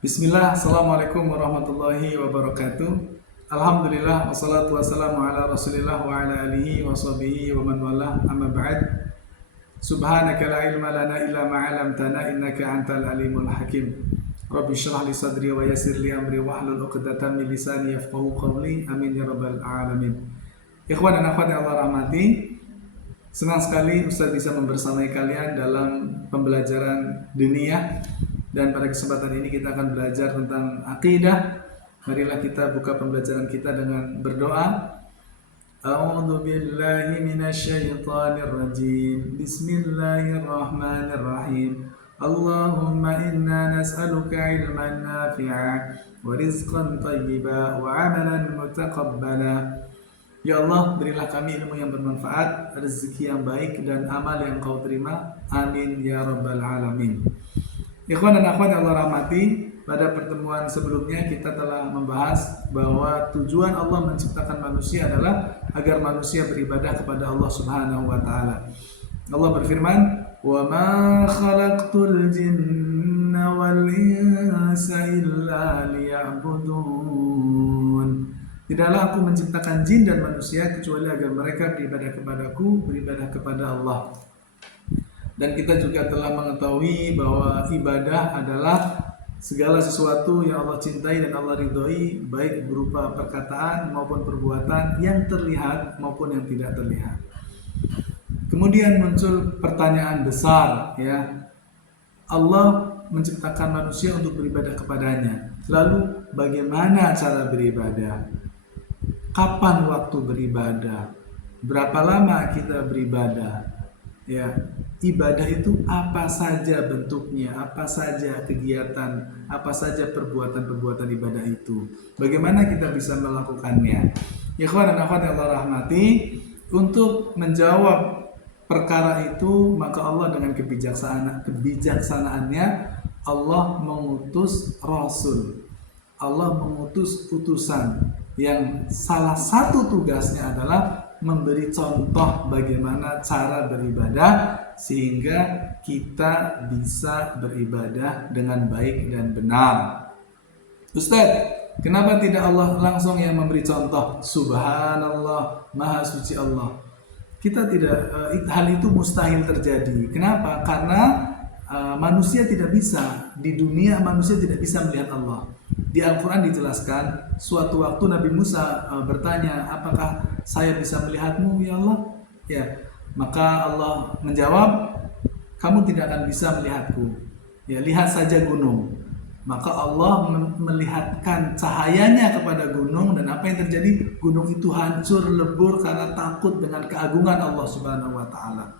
Bismillah, Assalamualaikum warahmatullahi wabarakatuh. Alhamdulillah, wassalatu wassalamu ala rasulillah wa ala alihi wa sahbihi wa man wala, amma ba'd. Subhanaka la ilma lana illa ma'alamtana innaka antal alimul hakim. Rabbi syrah li sadri wa yassir li amri wahlul uqdatan min lisani yafqahu qawli. Amin ya rabbal alamin. Ikhwan dan akhwat yang Allah rahmati, senang sekali Ustaz bisa membersamai kalian dalam pembelajaran diniyah. Dan pada kesempatan ini kita akan belajar tentang akidah. Marilah kita buka pembelajaran kita dengan berdoa. A'udzu billahi minasyaitonir rajim. Bismillahirrahmanirrahim. Allahumma inna nas'aluka ilman nafi'a wa rizqan thayyiba wa 'amalan mutaqabbala. Ya Allah, berilah kami ilmu yang bermanfaat, rezeki yang baik dan amal yang Kau terima. Amin ya rabbal alamin. Ikhwan dan akhwat yang Allah rahmati, pada pertemuan sebelumnya kita telah membahas bahwa tujuan Allah menciptakan manusia adalah agar manusia beribadah kepada Allah Subhanahu wa taala. Allah berfirman, "Wa ma khalaqtul jinna wal insa illa liya'budun." Tidaklah aku menciptakan jin dan manusia kecuali agar mereka beribadah kepadaku, beribadah kepada Allah. Dan kita juga telah mengetahui bahwa ibadah adalah segala sesuatu yang Allah cintai dan Allah ridhoi, baik berupa perkataan maupun perbuatan yang terlihat maupun yang tidak terlihat. Kemudian muncul pertanyaan besar, ya. Allah menciptakan manusia untuk beribadah kepadanya. Lalu bagaimana cara beribadah? Kapan waktu beribadah? Berapa lama kita beribadah? Ya, ibadah itu apa saja bentuknya, apa saja kegiatan, apa saja perbuatan-perbuatan ibadah itu. Bagaimana kita bisa melakukannya? Ikhwan dan akhwat yang Allah rahmati, untuk menjawab perkara itu maka Allah dengan kebijaksanaannya Allah mengutus Rasul. Allah mengutus utusan yang salah satu tugasnya adalah memberi contoh bagaimana cara beribadah sehingga kita bisa beribadah dengan baik dan benar. Ustaz, kenapa tidak Allah langsung yang memberi contoh? Subhanallah, Maha Suci Allah. Kita tidak, hal itu mustahil terjadi. Kenapa? Karena manusia tidak bisa, di dunia manusia tidak bisa melihat Allah. Di Al-Quran dijelaskan, suatu waktu Nabi Musa bertanya, apakah saya bisa melihatmu ya Allah? Ya, maka Allah menjawab, kamu tidak akan bisa melihatku. Ya, lihat saja gunung. Maka Allah melihatkan cahayanya kepada gunung, dan apa yang terjadi? Gunung itu hancur lebur karena takut dengan keagungan Allah Subhanahu wa taala.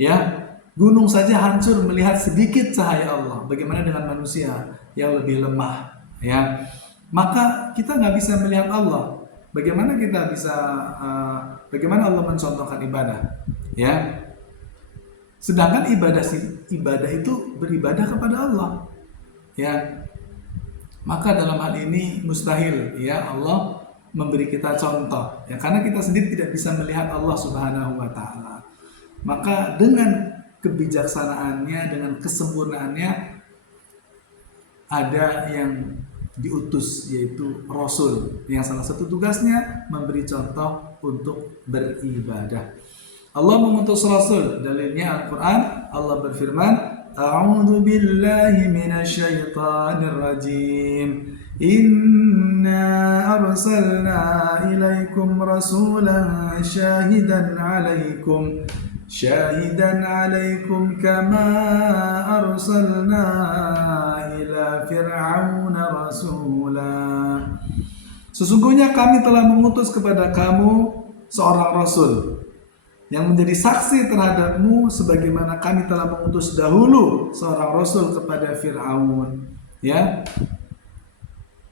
Ya, gunung saja hancur melihat sedikit cahaya Allah. Bagaimana dengan manusia yang lebih lemah? Ya, maka kita nggak bisa melihat Allah. Bagaimana kita bisa? Bagaimana Allah mencontohkan ibadah? Ya, sedangkan ibadah itu beribadah kepada Allah. Ya, maka dalam hal ini mustahil ya Allah memberi kita contoh. Ya, karena kita sendiri tidak bisa melihat Allah Subhanahu wa taala. Maka dengan kebijaksanaannya, dengan kesempurnaannya, ada yang diutus, yaitu Rasul, yang salah satu tugasnya memberi contoh untuk beribadah. Allah mengutus Rasul, dalilnya Al-Quran. Allah berfirman, A'udzu billahi minasyaitonir rajim. Inna arsalna ilaikum rasulan syahidan alaikum kama arsalna ila fir'auna rasula. Sesungguhnya kami telah mengutus kepada kamu seorang rasul yang menjadi saksi terhadapmu sebagaimana kami telah mengutus dahulu seorang rasul kepada Fir'aun. Ya,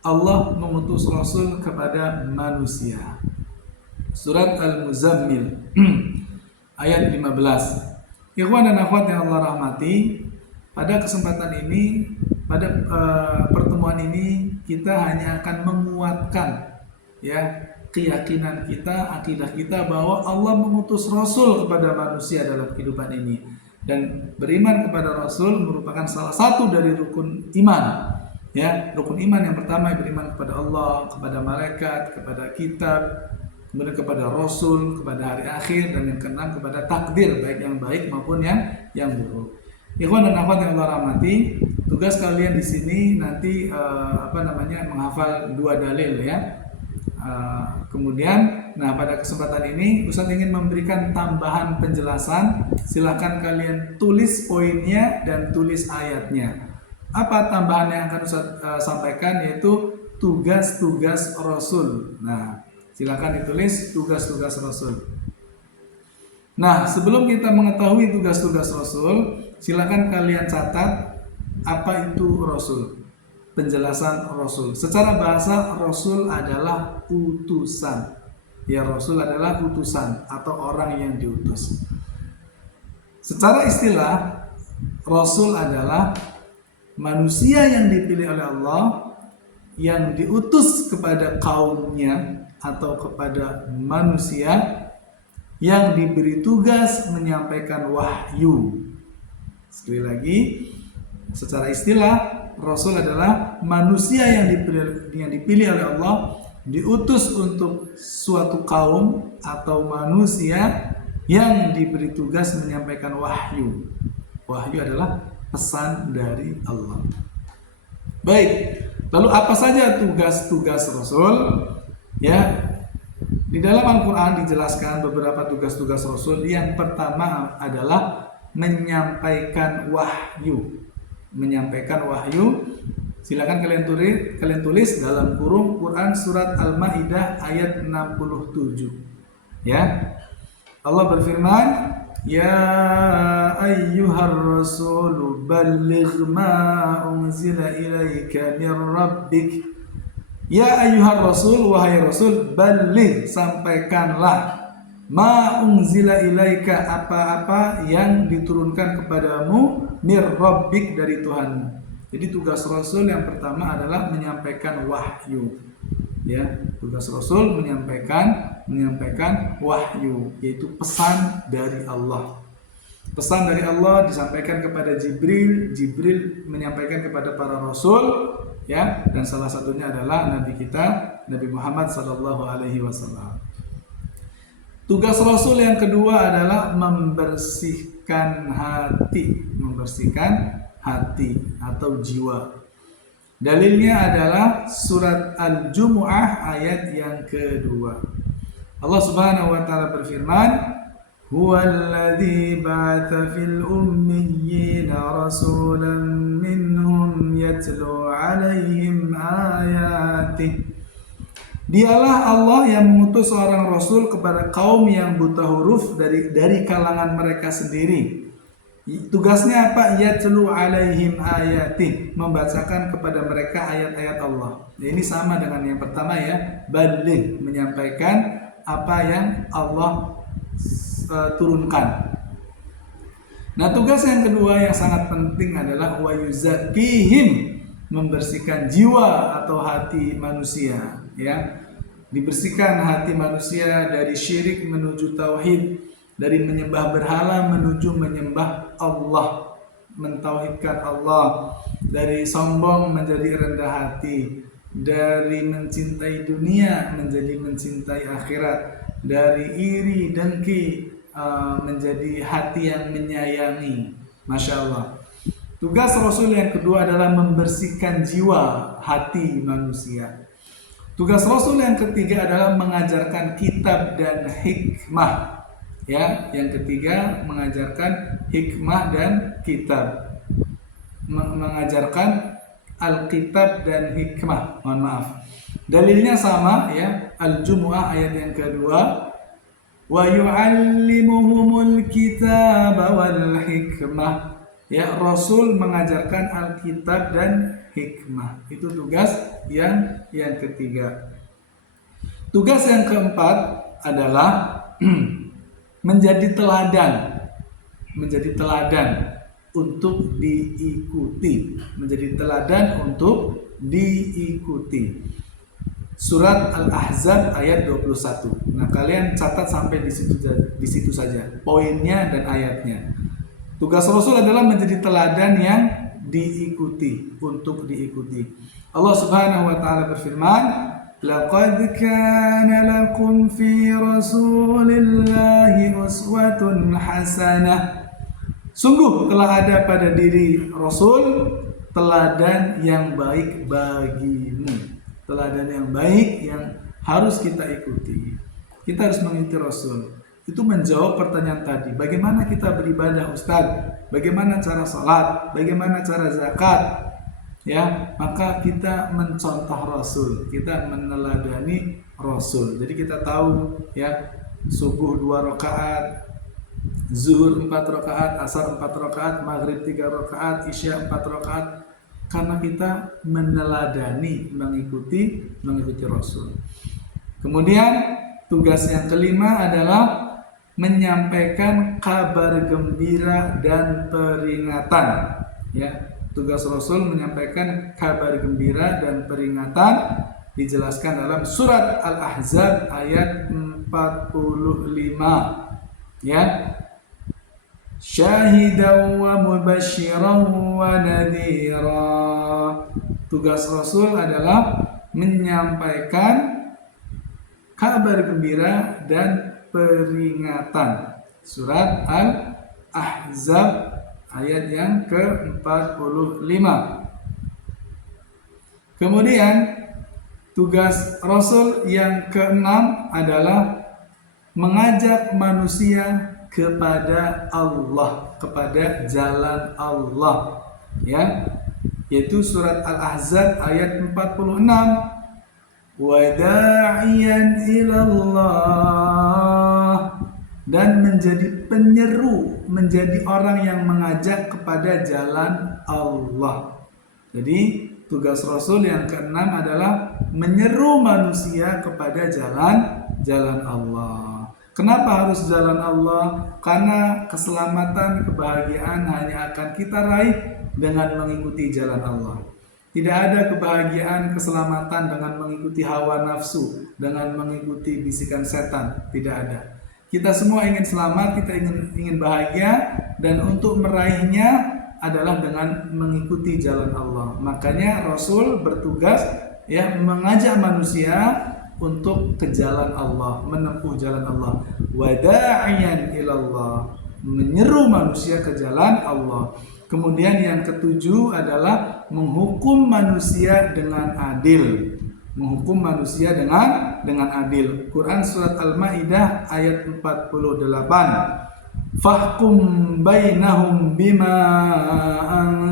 Allah mengutus rasul kepada manusia. Surat Al-Muzammil ayat 15. Ikhwan dan akhwat yang Allah rahmati, pada kesempatan ini, pada pertemuan ini kita hanya akan menguatkan ya keyakinan kita, akidah kita bahwa Allah mengutus Rasul kepada manusia dalam kehidupan ini. Dan beriman kepada Rasul merupakan salah satu dari rukun iman. Ya, rukun iman yang pertama beriman kepada Allah, kepada malaikat, kepada kitab, kemudian kepada Rasul, kepada hari akhir, dan yang keenam kepada takdir, baik yang baik maupun yang buruk. Ikhwan dan akhwat yang Allah rahmati, tugas kalian di sini nanti menghafal 2 dalil ya. Kemudian, pada kesempatan ini Ustadz ingin memberikan tambahan penjelasan. Silahkan kalian tulis poinnya dan tulis ayatnya. Apa tambahan yang akan Ustadz sampaikan, yaitu tugas-tugas Rasul. Nah, silakan ditulis tugas-tugas Rasul. Nah, sebelum kita mengetahui tugas-tugas Rasul, silakan kalian catat apa itu Rasul. Penjelasan Rasul. Secara bahasa, Rasul adalah utusan. Ya, Rasul adalah utusan atau orang yang diutus. Secara istilah, Rasul adalah manusia yang dipilih oleh Allah, yang diutus kepada kaumnya atau kepada manusia, yang diberi tugas menyampaikan wahyu. Sekali lagi, secara istilah, Rasul adalah manusia yang dipilih oleh Allah, diutus untuk suatu kaum atau manusia yang diberi tugas menyampaikan wahyu. Wahyu adalah pesan dari Allah. Baik, lalu apa saja tugas-tugas Rasul? Ya, di dalam Al-Quran dijelaskan beberapa tugas-tugas Rasul. Yang pertama adalah menyampaikan wahyu. Menyampaikan wahyu. Silakan kalian tulis dalam kurung Quran surat Al-Maidah ayat 67. Ya. Allah berfirman, "Ya ayyuhar rasul balligh ma unzila ilaika mir rabbik." Ya ayyuhar rasul, wahai rasul, balligh, sampaikanlah, ma unzila ilaika, apa-apa yang diturunkan kepadamu, mir rabbik, dari Tuhanmu. Jadi tugas Rasul yang pertama adalah menyampaikan wahyu. Ya, tugas Rasul menyampaikan wahyu, yaitu pesan dari Allah. Pesan dari Allah disampaikan kepada Jibril, Jibril menyampaikan kepada para rasul, ya, dan salah satunya adalah Nabi kita, Nabi Muhammad SAW. Tugas Rasul yang kedua adalah membersihkan hati atau jiwa. Dalilnya adalah surat Al-Jumu'ah ayat yang kedua. Allah Subhanahu wa taala berfirman, "Huwallazi ba'atsa fil ummiyina rasulan minhum yatlu 'alaihim ayatihi." Dialah Allah yang mengutus seorang rasul kepada kaum yang buta huruf dari kalangan mereka sendiri. Tugasnya apa? Yatlu 'alaihim ayati, membacakan kepada mereka ayat-ayat Allah. Ini sama dengan yang pertama ya, baligh, menyampaikan apa yang Allah turunkan. Nah, tugas yang kedua yang sangat penting adalah wa yuzakkihim, membersihkan jiwa atau hati manusia, ya. Dibersihkan hati manusia dari syirik menuju tauhid, dari menyembah berhala menuju menyembah Allah, mentauhidkan Allah, dari sombong menjadi rendah hati, dari mencintai dunia menjadi mencintai akhirat, dari iri dengki menjadi hati yang menyayangi. Masya Allah. Tugas Rasul yang kedua adalah membersihkan jiwa hati manusia. Tugas Rasul yang ketiga adalah mengajarkan kitab dan hikmah. Ya, yang ketiga mengajarkan hikmah dan kitab. Mengajarkan Alkitab dan hikmah. Mohon maaf. Dalilnya sama ya, Al-Jumu'ah ayat yang kedua. Wa yu'allimuhumul kitaba wal hikmah. Ya, Rasul mengajarkan Alkitab dan hikmah. Itu tugas yang ketiga. Tugas yang keempat adalah menjadi teladan untuk diikuti. Menjadi teladan untuk diikuti. Surat Al-Ahzab ayat 21. Nah, kalian catat sampai di situ saja poinnya dan ayatnya. Tugas Rasul adalah menjadi teladan yang diikuti, untuk diikuti. Allah Subhanahu wa taala berfirman, "Laqad kana lakum fi Rasulillahi uswatun hasanah." Sungguh telah ada pada diri Rasul teladan yang baik bagimu. Teladan yang baik yang harus kita ikuti. Kita harus mengikuti Rasul. Itu menjawab pertanyaan tadi. Bagaimana kita beribadah, Ustaz? Bagaimana cara salat? Bagaimana cara zakat? Ya, maka kita mencontoh Rasul. Kita meneladani Rasul. Jadi kita tahu ya, subuh 2 rakaat, zuhur 4 rakaat, asar 4 rakaat, maghrib 3 rakaat, isya 4 rakaat. Karena kita meneladani, mengikuti Rasul. Kemudian tugas yang kelima adalah menyampaikan kabar gembira dan peringatan. Ya, tugas Rasul menyampaikan kabar gembira dan peringatan dijelaskan dalam surat Al-Ahzab ayat 45. Ya, syahidan wa mubasysyiran wa nadhira. Tugas Rasul adalah menyampaikan kabar gembira dan peringatan. Surat Al-Ahzab ayat yang ke-45. Kemudian tugas Rasul yang keenam adalah mengajak manusia kepada Allah, kepada jalan Allah, ya, yaitu surat Al-Ahzab ayat 46. Wada'iyan ilallah, dan menjadi penyeru, menjadi orang yang mengajak kepada jalan Allah. Jadi tugas Rasul yang keenam adalah menyeru manusia kepada jalan Allah. Kenapa harus jalan Allah? Karena keselamatan, kebahagiaan hanya akan kita raih dengan mengikuti jalan Allah. Tidak ada kebahagiaan, keselamatan dengan mengikuti hawa nafsu, dengan mengikuti bisikan setan. Tidak ada. Kita semua ingin selamat, kita ingin bahagia, dan untuk meraihnya adalah dengan mengikuti jalan Allah. Makanya Rasul bertugas ya mengajak manusia untuk ke jalan Allah, menempuh jalan Allah. Wada'iyan ilallah, menyeru manusia ke jalan Allah. Kemudian yang ketujuh adalah menghukum manusia dengan adil. Menghukum manusia dengan adil. Quran surat Al-Maidah ayat 48. Fahkum bainahum bima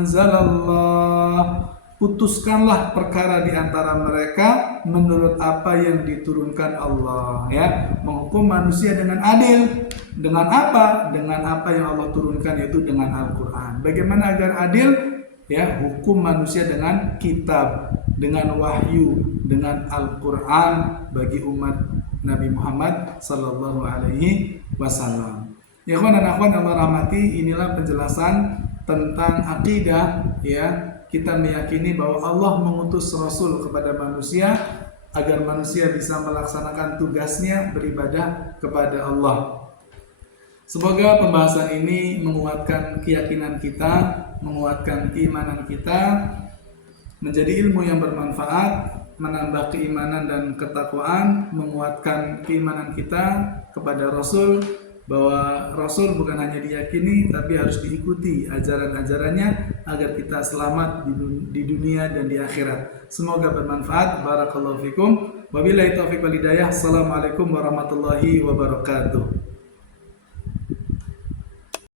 anzalallah. Putuskanlah perkara di antara mereka menurut apa yang diturunkan Allah, ya. Menghukum manusia dengan adil. Dengan apa? Dengan apa yang Allah turunkan, yaitu dengan Al-Qur'an. Bagaimana agar adil? Ya, hukum manusia dengan kitab, dengan wahyu, dengan Al-Qur'an bagi umat Nabi Muhammad sallallahu alaihi wasallam. Ya kawan dan akhwat Allah rahmati, inilah penjelasan tentang akidah, ya. Kita meyakini bahwa Allah mengutus Rasul kepada manusia agar manusia bisa melaksanakan tugasnya beribadah kepada Allah. Semoga pembahasan ini menguatkan keyakinan kita, menguatkan keimanan kita, menjadi ilmu yang bermanfaat, menambah keimanan dan ketakwaan, menguatkan keimanan kita kepada Rasul, bahwa Rasul bukan hanya diyakini tapi harus diikuti ajaran-ajarannya agar kita selamat di dunia dan di akhirat. Semoga bermanfaat. Barakallahu fikum. Wabillahi taufiq wal hidayah. Assalamualaikum warahmatullahi wabarakatuh.